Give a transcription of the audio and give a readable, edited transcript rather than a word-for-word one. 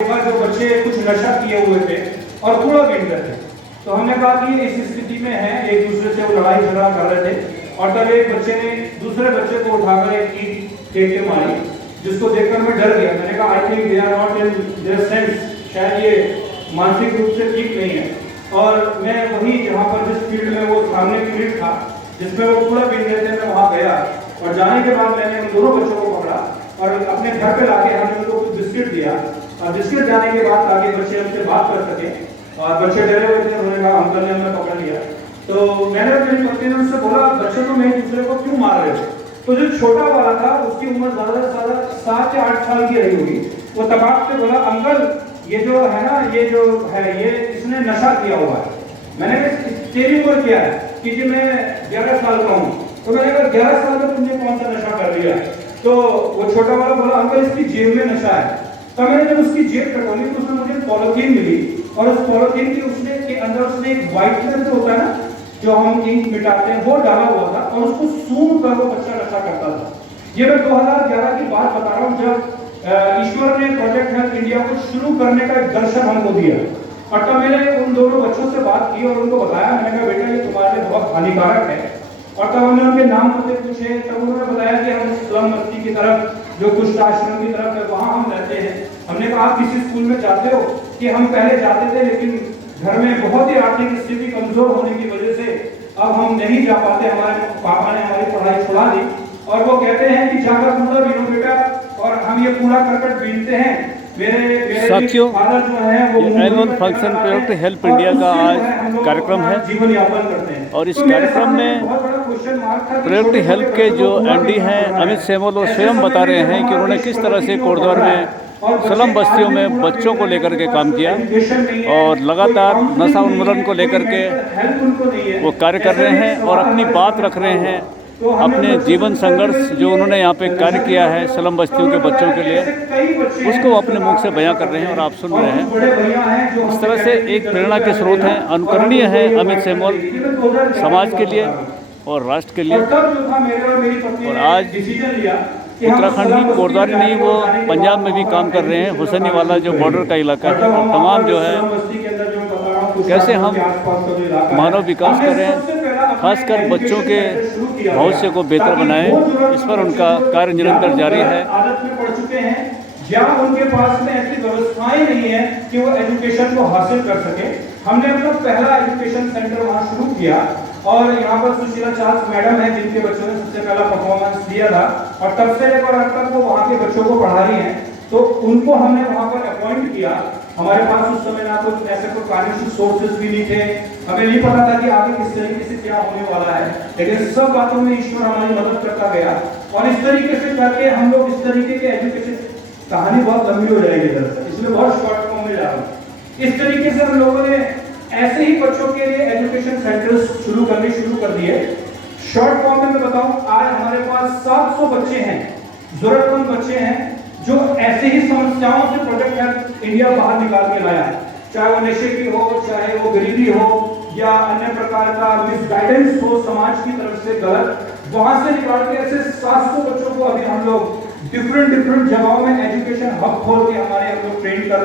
जो बच्चे कुछ नशा किए हुए थे और कूड़ा बीन रहे थे, तो हमने कहा कि इस स्थिति में है, एक दूसरे से वो लड़ाई झगड़ा कर रहे थे और तब एक बच्चे ने दूसरे बच्चे को उठाकर एक ईंट फेंक के मारी, जिसको देखकर मैं डर गया। मैंने कहा I think they are not in their sense, शायद ये मानसिक रूप से ठीक नहीं है। और मैं वही जहाँ पर जिस फील्ड में वो सामने फील्ड था जिसमें वो कूड़ा बीन रहे थे, मैं वहाँ गया और जाने के बाद मैंने उन दोनों बच्चों को पकड़ा और अपने घर पे लाके हमने उनको कुछ बिस्किट दिया और बिस्किट जाने के बाद ताकि बच्चे हमसे बात कर सके। और बच्चे डरे हुए थे, उन्होंने कहा अंकल ने हमें पकड़ लिया। तो मैंने अपनी पत्नी ने उनसे बोला बच्चे तो मैं दूसरे को क्यों मार रहे हो? तो जो छोटा वाला था उसकी उम्र ज़्यादा से ज़्यादा 7 या 8 साल की रही होगी, वो तबाक से बोला अंकल ये जो है ना, ये जो है ये इसने नशा किया हुआ है। मैंने कहा तेरी उम्र क्या है? कि जी मैं 11 साल का हूँ। तो मैंने कहा 11 साल में तुमने कौन सा नशा कर लिया? तो वो छोटा वाला बोला अंकल इसकी जेब में नशा है। तो मैंने जब उसकी जेब टटोली तो उसमें मुझे पॉलिथीन मिली और उस पॉलिथीन की उसने अंदर उसने एक व्हाइट कलर जो होता है ना, जो हम इंक मिटाते हैं, वो डाला हुआ था और उसको सूंघ कर वो बच्चा नशा करता था। ये मैं 2011 की बात बता रहा हूँ, जब ईश्वर ने प्रोजेक्ट हेल्थ इंडिया को शुरू करने का एक दर्शन हमको दिया। और तब मैंने उन दोनों बच्चों से बात की और उनको बताया, मैंने कहा बेटा ये तुम्हारे लिए बहुत हानिकारक है। और तब हमने उनके नाम पते पूछे, तब उन्होंने बताया कि हम स्लम बस्ती की तरफ, जो कुछ आश्रम की तरफ है, वहाँ हम रहते हैं। हमने कहा आप किसी स्कूल में जाते हो? कि हम पहले जाते थे लेकिन घर में बहुत ही आर्थिक स्थिति कमजोर होने की वजह से अब हम नहीं जा पाते, हमारे पापा ने हमारी पढ़ाई छुड़ा दी। और वो कहते हैं कि जाकर कूड़ा बीनो बेटा, और हम ये कूड़ा करकट बीनते हैं। मेरे साथियों, फादर जो है वो annual function project help India का आज कार्यक्रम है जीवन यापन करते हैं। और इस कार्यक्रम में प्रोजेक्ट हेल्प के जो एमडी हैं अमित सेमोल, वो स्वयं बता रहे हैं कि उन्होंने किस तरह से कोटद्वार में स्लम बस्तियों में बच्चों को लेकर के काम किया और लगातार नशा उन्मूलन को लेकर के वो कार्य कर रहे हैं और अपनी बात रख रहे हैं, अपने जीवन संघर्ष जो उन्होंने यहाँ पे कार्य किया है स्लम बस्तियों के बच्चों के लिए, उसको अपने मुख से बयां कर रहे हैं और आप सुन रहे हैं। इस तरह से एक प्रेरणा के स्रोत हैं, अनुकरणीय है अमित सेमोल समाज के लिए और राष्ट्र के लिए। और आज उत्तराखंड ही कोटद्वार नहीं, वो पंजाब में भी काम कर रहे हैं। हुसैनी वाला जो बॉर्डर का इलाका है, और तमाम जो है कैसे हम मानव विकास करें, खासकर बच्चों के भविष्य को बेहतर बनाएं, इस पर उनका कार्य निरंतर जारी है। जहाँ उनके पास में ऐसी व्यवस्थाएं नहीं है कि वो एजुकेशन को हासिल कर सके। हमने अपना पहला एजुकेशन सेंटर वहाँ शुरू किया और यहाँ पर सुशीला चार्ल्स मैडम है जिनके बच्चों ने सबसे पहला परफॉर्मेंस दिया था और तब से लेकर अब तक वो वहाँ के बच्चों को पढ़ा रही हैं। तो उनको हमने वहाँ पर अपॉइंट किया। हमारे पास उस समय ना कुछ ऐसे कोई फाइनेंशियल सोर्सेज भी नहीं थे, हमें नहीं पता था कि आगे किस तरीके से क्या होने वाला है, लेकिन सब बातों में ईश्वर हमारी मदद करता गया और इस तरीके से करके हम लोग इस तरीके के एजुकेशन, कहानी बहुत लंबी हो जाएगी दरअसल, इसलिए बहुत शॉर्ट फॉर्म में जा रहा हूँ। इस तरीके से हम लोगों ने ऐसे ही बच्चों के लिए एजुकेशन सेंटर्स शुरू कर दिए। शॉर्ट फॉर्म में मैं बताऊं, आज हमारे पास 700 बच्चे हैं, जरूरतमंद बच्चे हैं, जो ऐसे ही समस्याओं से प्रोजेक्ट हेल्प इंडिया बाहर निकाल के लाया है, चाहे वो नशे की हो, चाहे वो गरीबी हो या अन्य प्रकार का मिसगाइडेंस हो समाज की तरफ से गलत, वहां से निकाल के ऐसे 700 बच्चों को अभी हम लोग डिफरेंट जगहों में एजुकेशन हब खोल के हमारे हम लोग ट्रेन कर